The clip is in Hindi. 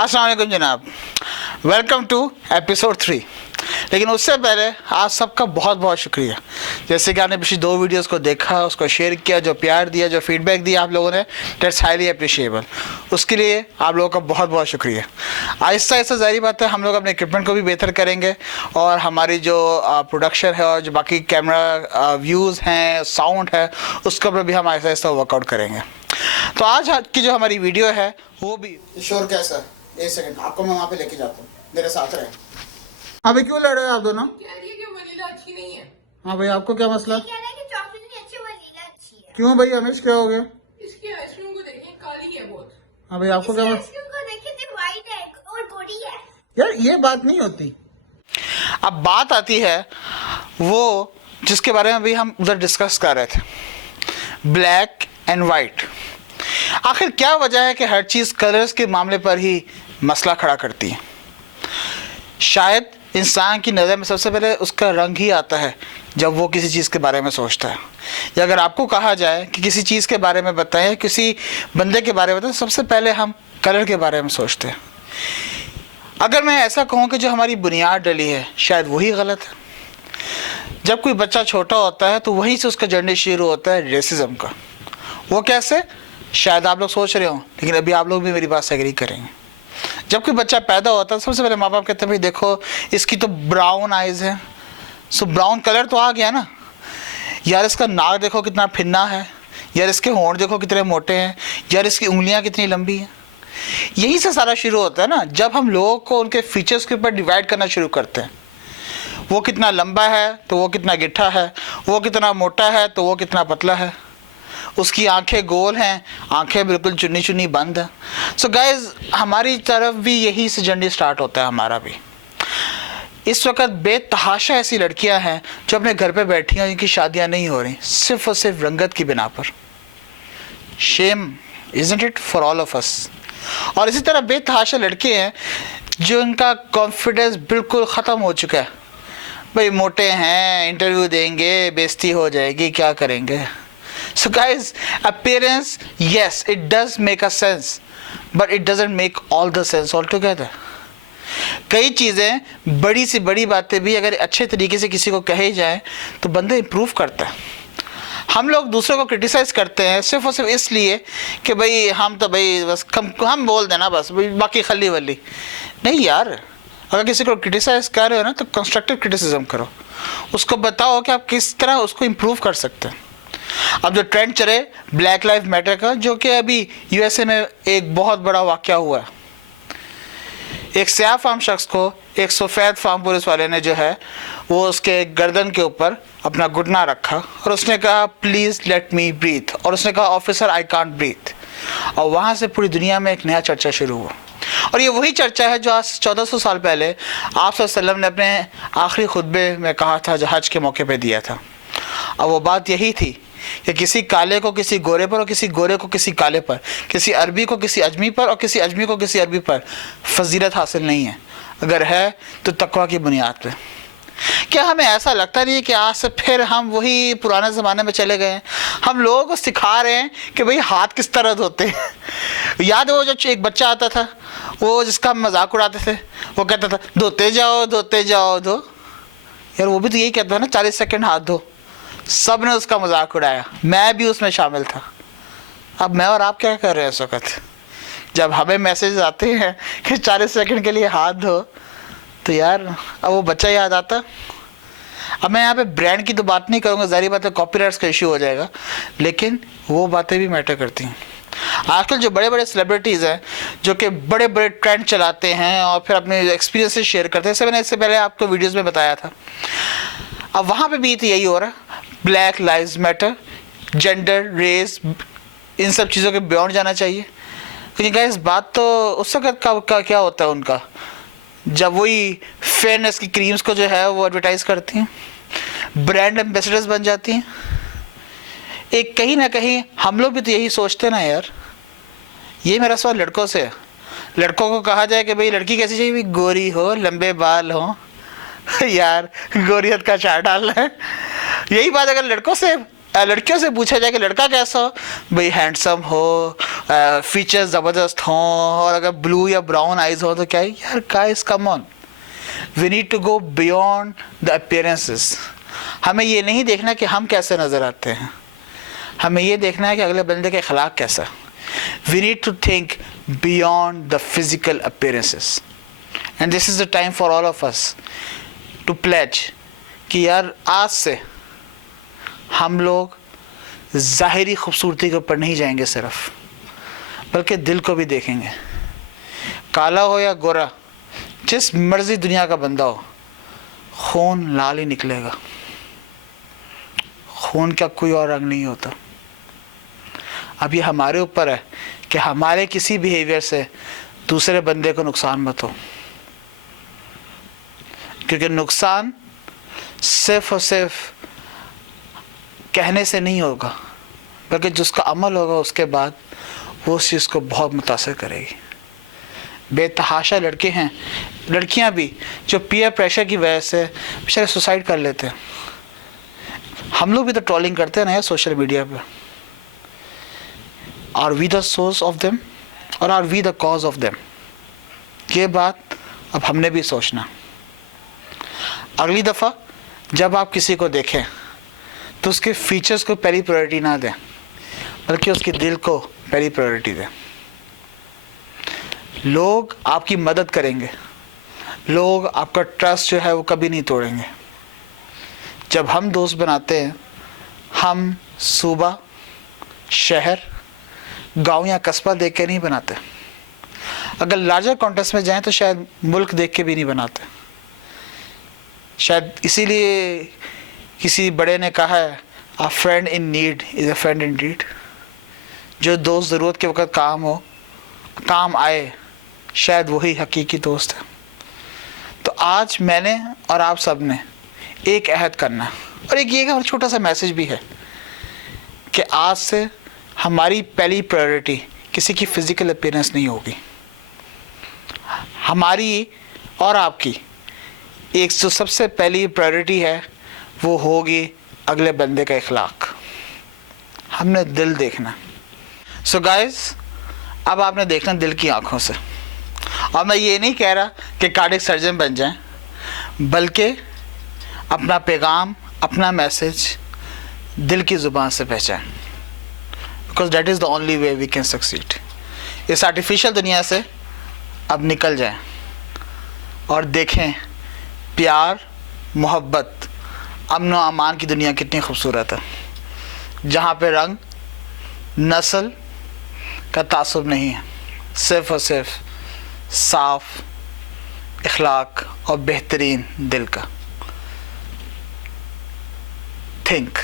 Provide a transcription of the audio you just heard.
अस्सलाम वालेकुम जनाब, वेलकम टू एपिसोड 3। लेकिन उससे पहले आप सबका बहुत बहुत शुक्रिया। जैसे कि आपने पिछली 2 वीडियोस को देखा, उसको शेयर किया, जो प्यार दिया, जो फीडबैक दिया आप लोगों ने, दैट्स हाईली अप्रिशिएबल। उसके लिए आप लोगों का बहुत बहुत शुक्रिया। आहिस्ता आहिस्ता ज़ाहिर बात है हम लोग अपने इक्विपमेंट को भी बेहतर करेंगे और हमारी जो प्रोडक्शन है और जो बाकी कैमरा व्यूज़ हैं, साउंड है, उसके ऊपर भी हम आहिस्ता आहिस्ता वर्कआउट करेंगे। तो आज की जो हमारी वीडियो है वो भी शोर कैसा, एक सेकंड आपको मैं वहाँ पे लेके जाता हूँ, मेरे साथ रहे। अभी क्यों लड़ रहे हो आप दोनों? कह रही है कि वनीला अच्छी नहीं है। हाँ भाई, आपको क्या मसला? कह रहा है कि चॉकलेट नहीं अच्छी, वनीला अच्छी है। क्यों भाई हमेश, क्या हो गया? इसकी आइसक्रीम को देखिए, काली है बहुत। हाँ भाई, आपको क्या आइसक्रीम को देखिए तो व्हाइट है और गोरी है। यार ये बात नहीं होती। अब बात आती है वो जिसके बारे में अभी हम उधर डिस्कस कर रहे थे, ब्लैक एंड वाइट। आखिर क्या वजह है कि हर चीज़ कलर्स के मामले पर ही मसला खड़ा करती है? शायद इंसान की नज़र में सबसे पहले उसका रंग ही आता है जब वो किसी चीज़ के बारे में सोचता है। या अगर आपको कहा जाए कि किसी चीज़ के बारे में बताएं, किसी बंदे के बारे में बताएं, सबसे पहले हम कलर के बारे में सोचते हैं। अगर मैं ऐसा कहूँ कि जो हमारी बुनियाद डली है, शायद वही गलत है। जब कोई बच्चा छोटा होता है तो वहीं से उसका जर्नी शुरू होता है रेसिज्म का। वो कैसे? शायद आप लोग सोच रहे हो, लेकिन अभी आप लोग भी मेरी बात से एग्री करेंगे। जब कोई बच्चा पैदा होता है सबसे पहले माँ बाप कहते हैं भाई देखो इसकी तो ब्राउन आइज़ है, सो ब्राउन कलर तो आ गया ना। यार इसका नाक देखो कितना फिन्ना है, यार इसके होंठ देखो कितने मोटे हैं, यार इसकी उंगलियां कितनी लंबी हैं। यही से सारा शुरू होता है ना, जब हम लोगों को उनके फीचर्स के ऊपर डिवाइड करना शुरू करते हैं। वो कितना लंबा है तो वो कितना गिट्ठा है, वो कितना मोटा है तो वो कितना पतला है, उसकी आंखें गोल हैं, आंखें बिल्कुल चुन्नी चुन्नी बंद हैं। सो गाइज हमारी तरफ भी यही से जर्नी स्टार्ट होता है हमारा भी। इस वक्त बेतहाशा ऐसी लड़कियां हैं जो अपने घर पे बैठी हैं, जिनकी शादियां नहीं हो रही सिर्फ और सिर्फ रंगत की बिना पर। Shame isn't it for all of us. और इसी तरह बेतहाशा लड़के हैं जो उनका कॉन्फिडेंस बिल्कुल ख़त्म हो चुका है। भाई मोटे हैं, इंटरव्यू देंगे, बेइज्जती हो जाएगी, क्या करेंगे। So guys, appearance, yes, it does make a sense, but it doesn't make all the sense altogether. कई चीज़ें, बड़ी सी बड़ी बातें भी अगर अच्छे तरीके से किसी को कही जाए तो बंदा इम्प्रूव करता है। हम लोग दूसरों को क्रिटिसाइज़ करते हैं सिर्फ और सिर्फ इसलिए कि भाई हम तो भाई बस हम बोल देना बस, बाकी खली वली नहीं। यार अगर किसी को क्रिटिसाइज़ कर रहे हो ना तो कंस्ट्रक्टिव क्रिटिसिज्म करो, उसको बताओ कि आप किस तरह उसको इम्प्रूव कर सकते हैं। अब जो ट्रेंड चले ब्लैक लाइफ मैटर का, जो कि अभी यूएसए में एक बहुत बड़ा वाक़या हुआ है। एक स्याह फार्म शख्स को एक सफ़ेद फार्म पुलिस वाले ने जो है वो उसके गर्दन के ऊपर अपना घुटना रखा और उसने कहा प्लीज़ लेट मी ब्रीथ, और उसने कहा ऑफिसर आई कांट ब्रीथ। और वहाँ से पूरी दुनिया में एक नया चर्चा शुरू हुआ। और ये वही चर्चा है जो आज 1400 साल पहले आप सल्लल्लाहु अलैहि वसल्लम ने अपने आखिरी खुतबे में कहा था, जो हज के मौके पर दिया था। और वो बात यही थी कि किसी काले को किसी गोरे पर और किसी गोरे को किसी काले पर, किसी अरबी को किसी अजमी पर और किसी अजमी को किसी अरबी पर फजीलत हासिल नहीं है। अगर है तो तकवा की बुनियाद पे। क्या हमें ऐसा लगता नहीं है कि आज से फिर हम वही पुराने ज़माने में चले गए हैं? हम लोगों को सिखा रहे हैं कि भाई हाथ किस तरह धोते हैं। याद है वो जो एक बच्चा आता था, वो जिसका हम मजाक उड़ाते थे, वो कहता था धोते जाओ धोते जाओ धो। यार वो भी तो यही कहता था ना, 40 सेकेंड हाथ धो। सब ने उसका मजाक उड़ाया, मैं भी उसमें शामिल था। अब मैं और आप क्या कर रहे हैं इस वक्त? जब हमें मैसेज आते हैं कि 40 सेकंड के लिए हाथ धो, तो यार अब वो बच्चा याद आता। अब मैं यहाँ पे ब्रांड की तो बात नहीं करूँगा, ज़ाहिर बात है कॉपीराइट्स का इशू हो जाएगा, लेकिन वो बातें भी मैटर करती हैं। आजकल जो बड़े बड़े सेलिब्रिटीज़ हैं जो कि बड़े बड़े ट्रेंड चलाते हैं और फिर अपने एक्सपीरियंसेस शेयर करते हैं, जैसे मैंने इससे पहले आपको वीडियोज़ में बताया था, अब वहाँ पे भी तो यही हो रहा है। Black lives matter, gender, race, इन सब चीज़ों के बियॉन्ड जाना चाहिए। क्योंकि गाइस बात तो उस वक्त का क्या होता है उनका, जब वही फेयरनेस की क्रीम्स को जो है वो एडवर्टाइज़ करती हैं, ब्रांड एम्बेसडर्स बन जाती हैं। एक कहीं ना कहीं हम लोग भी तो यही सोचते हैं ना यार। ये मेरा सवाल लड़कों से है। लड़कों को कहा जाए कि भाई लड़की कैसी चाहिए? गोरी हो, लंबे बाल हो। यार गोरियत का चार डालना है। यही बात अगर लड़कों से लड़कियों से पूछा जाए कि लड़का कैसा हो, भाई हैंडसम हो, फीचर्स ज़बरदस्त हों, और अगर ब्लू या ब्राउन आइज हो तो क्या है यार, guys come on, we need to go beyond the appearances. हमें ये नहीं देखना कि हम कैसे नज़र आते हैं, हमें ये देखना है कि अगले बंदे का अखलाक कैसा। We need to think beyond the physical appearances, and this is the time for all of us to pledge कि यार आज से हम लोग ज़ाहिरी खूबसूरती के ऊपर नहीं जाएंगे सिर्फ, बल्कि दिल को भी देखेंगे। काला हो या गोरा, जिस मर्जी दुनिया का बंदा हो, खून लाल ही निकलेगा। खून का कोई और रंग नहीं होता। अब ये हमारे ऊपर है कि हमारे किसी बिहेवियर से दूसरे बंदे को नुकसान मत हो, क्योंकि नुकसान सिर्फ और सिर्फ कहने से नहीं होगा, बल्कि जिसका अमल होगा उसके बाद वो उस चीज़ को बहुत मुतासर करेगी। बेतहाशा लड़के हैं, लड़कियां भी, जो पीयर प्रेशर की वजह से बेचारे सुसाइड कर लेते हैं। हम लोग भी तो ट्रोलिंग करते हैं ना यार सोशल मीडिया पे। Are we the source of them और are we the cause of them? ये बात अब हमने भी सोचना। अगली दफ़ा जब आप किसी को देखें तो उसके फीचर्स को पहली प्रायोरिटी ना दें, बल्कि उसके दिल को पहली प्रायोरिटी दें। लोग आपकी मदद करेंगे, लोग आपका ट्रस्ट जो है वो कभी नहीं तोड़ेंगे। जब हम दोस्त बनाते हैं, हम सूबा, शहर, गांव या कस्बा देख के नहीं बनाते। अगर लार्जर कॉन्टेक्स्ट में जाएं तो शायद मुल्क देख के भी नहीं बनाते। शायद इसीलिए किसी बड़े ने कहा है, a friend in need is a friend indeed. जो दोस्त ज़रूरत के वक्त काम आए, शायद वही हकीकी दोस्त है। तो आज मैंने और आप सब ने एक अहद करना, और एक ये और छोटा सा मैसेज भी है कि आज से हमारी पहली प्रायोरिटी किसी की फ़िज़िकल अपीयरेंस नहीं होगी। हमारी और आपकी एक जो सबसे पहली प्रायोरिटी है वो होगी अगले बंदे का इखलाक। हमने दिल देखना। सो गाइस, अब आपने देखना दिल की आंखों से। और मैं ये नहीं कह रहा कि कार्डियक सर्जन बन जाएं, बल्कि अपना पैगाम, अपना मैसेज दिल की ज़ुबान से पहचाएं, because that is the only way we can succeed. इस आर्टिफिशियल दुनिया से अब निकल जाएं और देखें प्यार, मोहब्बत, अमन व अमान की दुनिया कितनी खूबसूरत है, जहाँ पे रंग, नस्ल का तासुब नहीं है, सिर्फ और सिर्फ साफ इखलाक और बेहतरीन दिल का। थिंक।